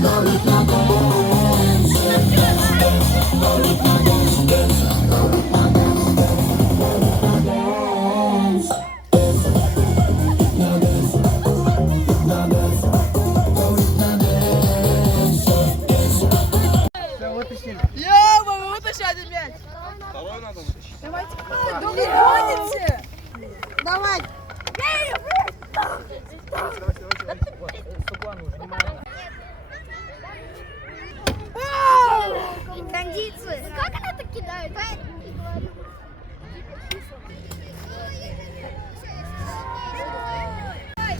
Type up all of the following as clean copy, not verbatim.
Я могу вытащить мяч. Второй надо вытащить. Давайте. Гоните. Давай. Кондиции. Как она так кидает?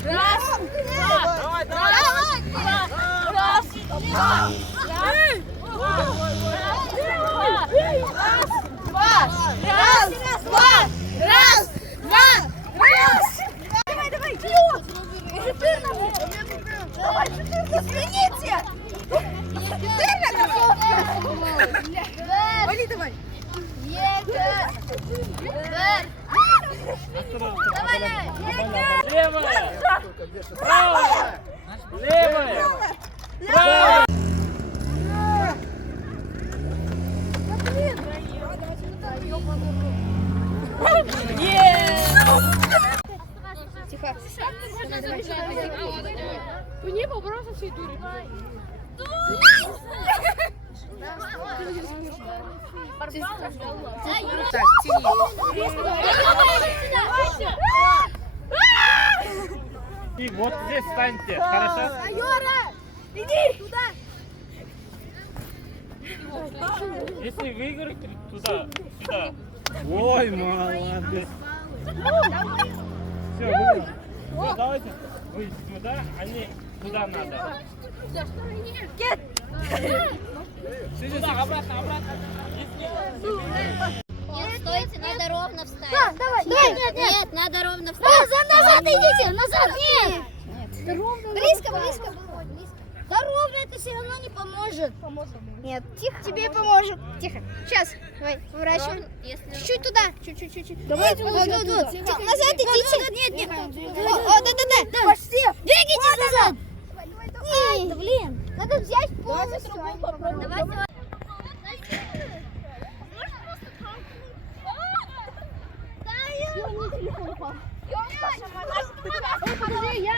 Раз. Давай, давай. Раз. Два. Раз. Два. Раз. Два. Раз. Давай, давай. Давай, извините. Вали давай. Левая. Правая. Левая. Правая. Тихо. Мені поборовся всій дурі. Так, тяни. И вот здесь встаньте, хорошо? Юра, иди туда. Если выиграете, туда, сюда. Ой, молодец. Все, выиграли. Ну, давайте, вы туда, они туда надо. Сюда, обратно, обратно. Нет, стойте, надо ровно встать. Да, давай. Нет, надо ровно встать. Назад идите, назад. Нет. Близко, близко. Да ровно это все равно не поможет. Нет, тихо. Тебе поможет. Тихо. Сейчас, давай, поворачиваем. Чуть-чуть туда. Чуть-чуть. Давай, туда. Назад идите. Нет. О, да. Почти. Двигайтесь назад. Ай, да блин. Надо взять полностью. Давай. Я